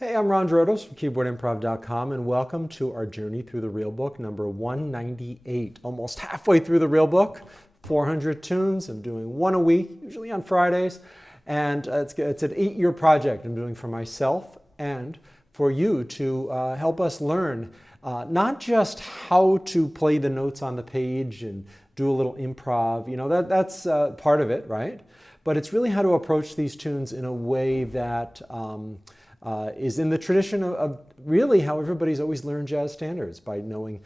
Hey, I'm Ron Drotos from keyboardimprov.com, and welcome to our journey through the real book, number 198. Almost halfway through the real book, 400 tunes. I'm doing one a week, usually on Fridays, and it's an 8-year project I'm doing for myself and for you to help us learn not just how to play the notes on the page and do a little improv. You know, that's part of it, right? But it's really how to approach these tunes in a way that is in the tradition of really how everybody's always learned jazz standards, by knowing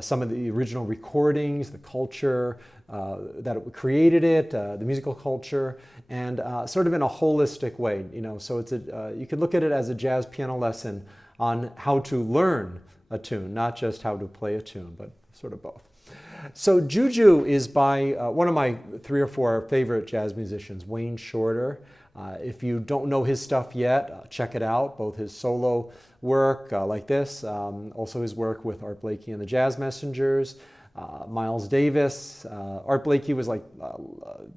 some of the original recordings, the culture that created it, the musical culture, and sort of in a holistic way. You know, so it's you could look at it as a jazz piano lesson on how to learn a tune, not just how to play a tune, but sort of both. So JuJu is by one of my 3 or 4 favorite jazz musicians, Wayne Shorter. If you don't know his stuff yet, check it out, both his solo work like this, also his work with Art Blakey and the Jazz Messengers, Miles Davis. Art Blakey was like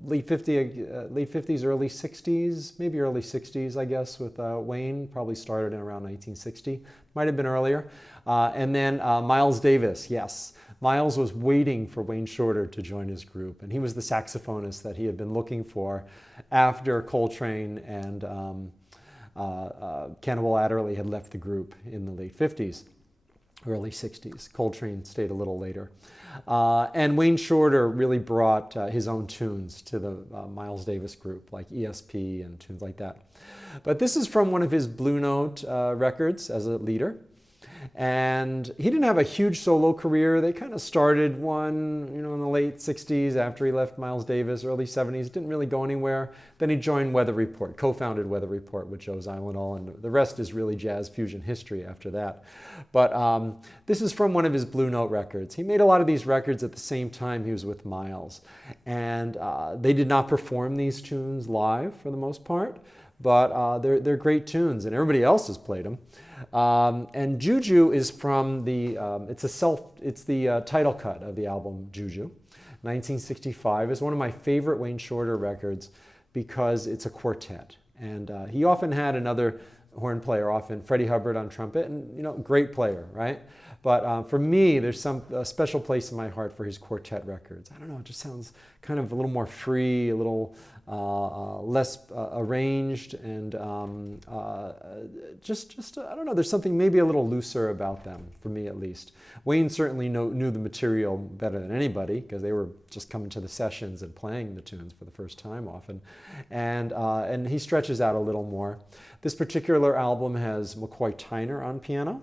late 50s, early 60s, maybe early 60s, I guess, with Wayne. Probably started in around 1960, might have been earlier. And then Miles Davis, yes. Miles was waiting for Wayne Shorter to join his group, and he was the saxophonist that he had been looking for after Coltrane and Cannonball Adderley had left the group in the late 50s, early 60s. Coltrane stayed a little later. And Wayne Shorter really brought his own tunes to the Miles Davis group, like ESP and tunes like that. But this is from one of his Blue Note records as a leader. And he didn't have a huge solo career. They kind of started one, you know, in the late 60s after he left Miles Davis, early 70s. Didn't really go anywhere. Then he joined Weather Report, co-founded Weather Report with Joe Zylinol, and the rest is really jazz fusion history after that. But this is from one of his Blue Note records. He made a lot of these records at the same time he was with Miles. And they did not perform these tunes live for the most part, but they're great tunes, and everybody else has played them. And JuJu is from the, it's the title cut of the album JuJu. 1965 is one of my favorite Wayne Shorter records because it's a quartet. And he often had another horn player, often Freddie Hubbard on trumpet, and, you know, great player, right? But for me, there's a special place in my heart for his quartet records. I don't know, it just sounds kind of a little more free, a little less arranged, and just I don't know, there's something maybe a little looser about them, for me at least. Wayne certainly knew the material better than anybody, because they were just coming to the sessions and playing the tunes for the first time often. And he stretches out a little more. This particular album has McCoy Tyner on piano.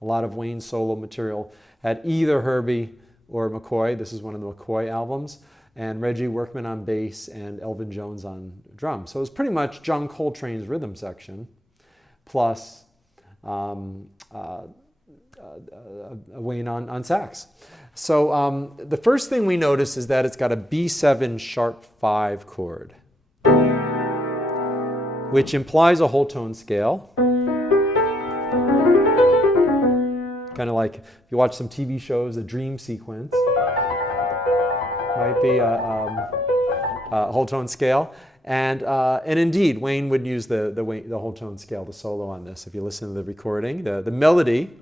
A lot of Wayne's solo material had either Herbie or McCoy. This is one of the McCoy albums. And Reggie Workman on bass and Elvin Jones on drums. So it was pretty much John Coltrane's rhythm section plus Wayne on sax. So the first thing we notice is that it's got a B7 sharp 5 chord, which implies a whole tone scale. Kind of like if you watch some TV shows, a dream sequence might be a whole tone scale. And indeed, Wayne would use the whole tone scale, the solo on this. If you listen to the recording, the melody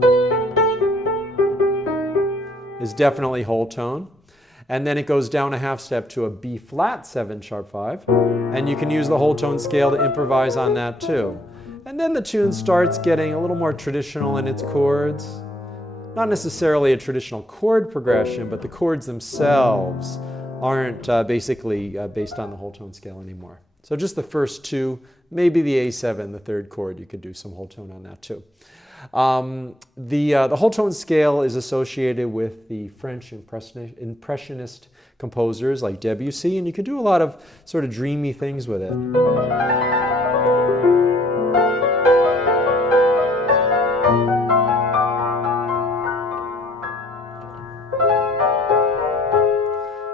is definitely whole tone. And then it goes down a half step to a B flat 7 sharp 5. And you can use the whole tone scale to improvise on that too. And then the tune starts getting a little more traditional in its chords. Not necessarily a traditional chord progression, but the chords themselves aren't basically based on the whole tone scale anymore. So just the first two, maybe the A7, the third chord, you could do some whole tone on that too. The whole tone scale is associated with the French impressionist composers like Debussy, and you could do a lot of sort of dreamy things with it.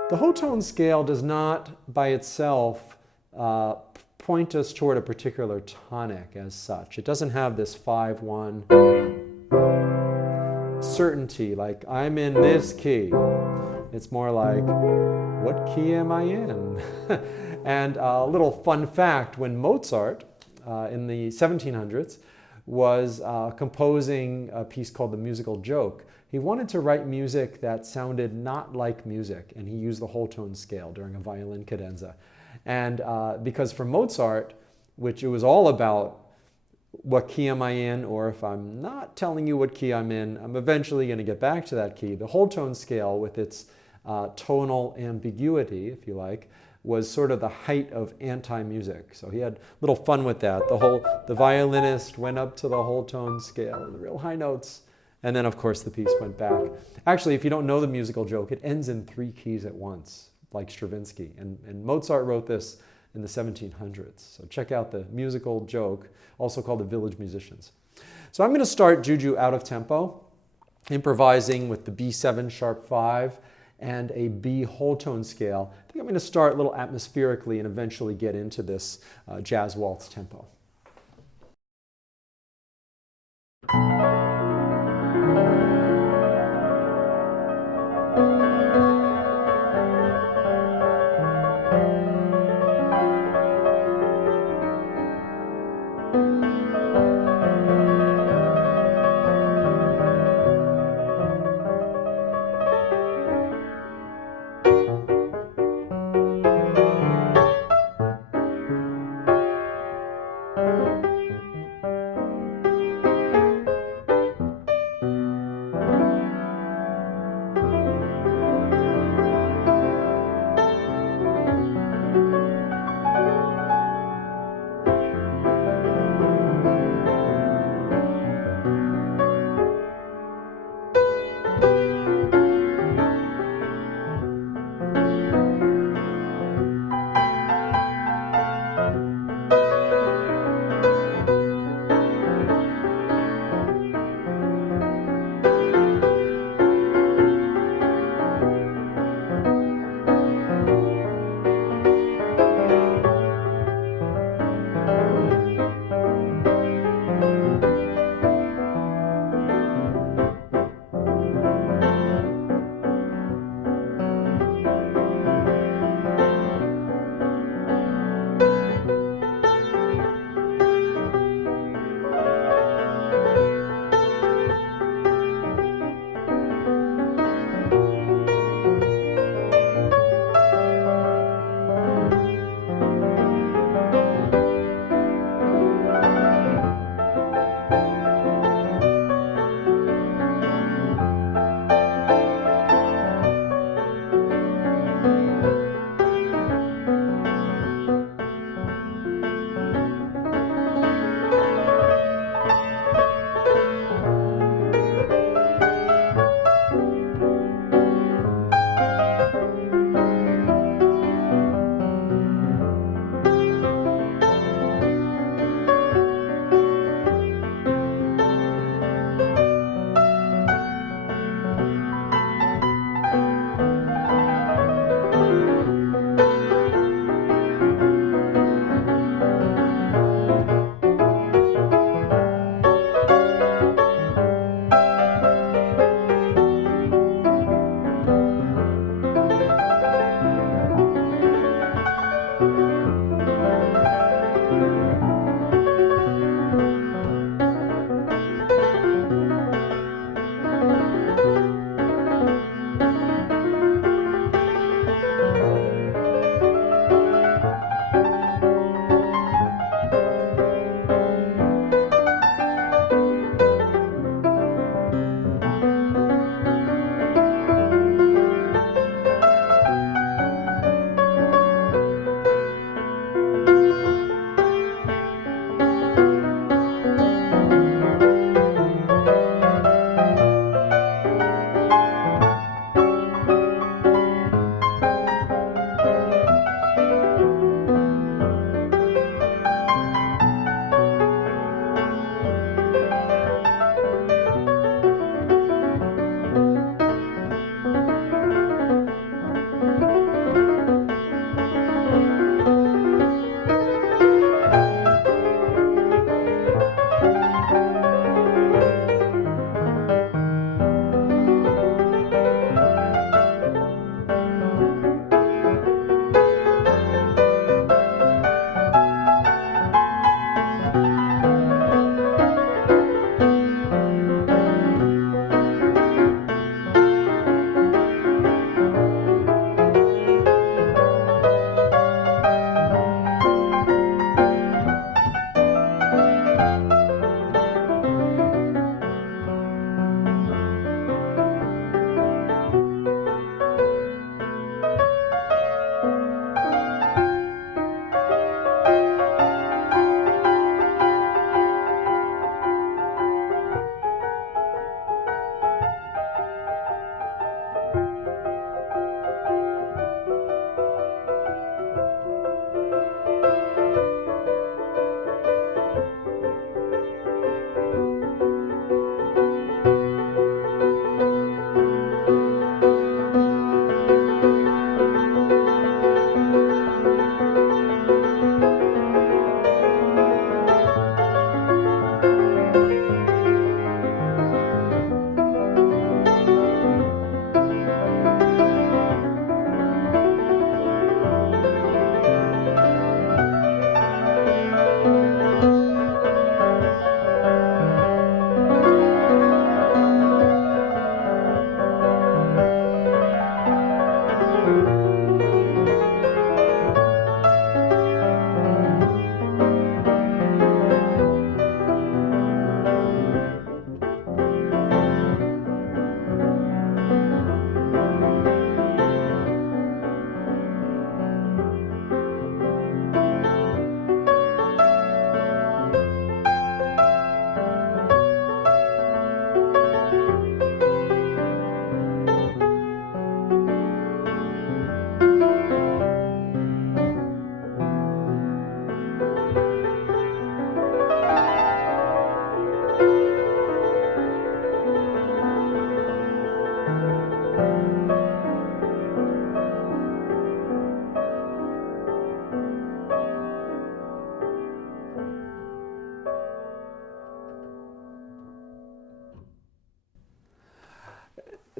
The whole tone scale does not by itself point us toward a particular tonic as such. It doesn't have this 5-1 certainty, like I'm in this key. It's more like, what key am I in? And a little fun fact, when Mozart in the 1700s was composing a piece called The Musical Joke. He wanted to write music that sounded not like music, and he used the whole tone scale during a violin cadenza. And because for Mozart, which it was all about what key am I in, or if I'm not telling you what key I'm in, I'm eventually going to get back to that key. The whole tone scale with its tonal ambiguity, if you like, was sort of the height of anti-music. So he had a little fun with that. The violinist went up to the whole tone scale, the real high notes, and then of course the piece went back. Actually, if you don't know The Musical Joke, it ends in 3 keys at once, like Stravinsky. And Mozart wrote this in the 1700s. So check out The Musical Joke, also called The Village Musicians. So I'm going to start JuJu out of tempo, improvising with the B7 sharp 5 and a B whole tone scale. I think I'm going to start a little atmospherically and eventually get into this jazz waltz tempo.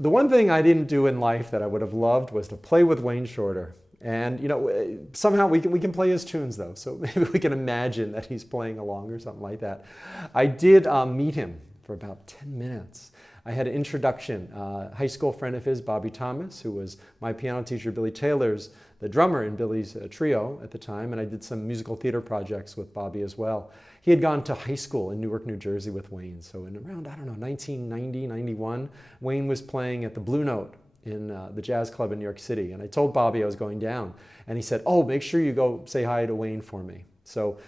The one thing I didn't do in life that I would have loved was to play with Wayne Shorter. And somehow we can play his tunes though, so maybe we can imagine that he's playing along or something like that. I did meet him for about 10 minutes. I had an introduction, high school friend of his, Bobby Thomas, who was my piano teacher, Billy Taylor's, the drummer in Billy's trio at the time, and I did some musical theater projects with Bobby as well. He had gone to high school in Newark, New Jersey with Wayne, so in around, 1990, 91, Wayne was playing at the Blue Note in the jazz club in New York City. And I told Bobby I was going down. And he said, oh, make sure you go say hi to Wayne for me. So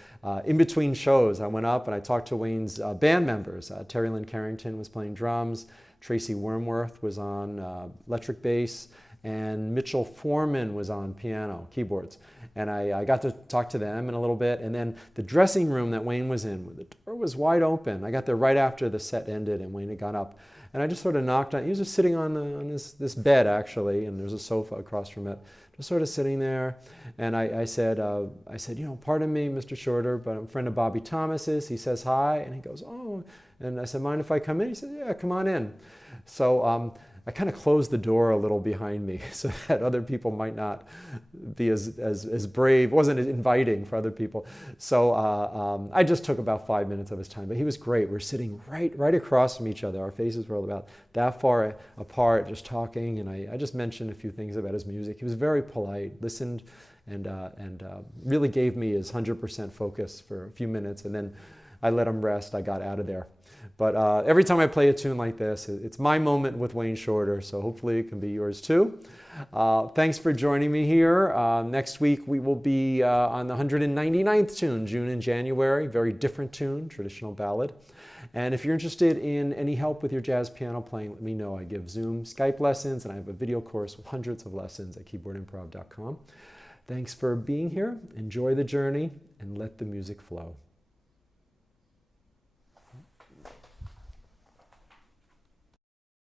in between shows, I went up and I talked to Wayne's band members. Terry Lynn Carrington was playing drums. Tracy Wormworth was on electric bass. And Mitchell Foreman was on piano, keyboards. And I got to talk to them in a little bit. And then the dressing room that Wayne was in, the door was wide open. I got there right after the set ended and Wayne had gone up. And I just sort of knocked on, he was just sitting on this bed actually, and there's a sofa across from it, just sort of sitting there. And I said, pardon me, Mr. Shorter, but I'm a friend of Bobby Thomas's. He says hi, and he goes, oh. And I said, mind if I come in? He said, yeah, come on in. So I kind of closed the door a little behind me so that other people might not be as brave. It wasn't as inviting for other people. So I just took about 5 minutes of his time, but he was great. We're sitting right across from each other. Our faces were about that far apart, just talking, and I just mentioned a few things about his music. He was very polite, listened, and really gave me his 100% focus for a few minutes, and then I let him rest. I got out of there. But every time I play a tune like this, it's my moment with Wayne Shorter, so hopefully it can be yours too. Thanks for joining me here. Next week we will be on the 199th tune, June and January. Very different tune, traditional ballad. And if you're interested in any help with your jazz piano playing, let me know. I give Zoom, Skype lessons, and I have a video course with hundreds of lessons at keyboardimprov.com. Thanks for being here. Enjoy the journey and let the music flow.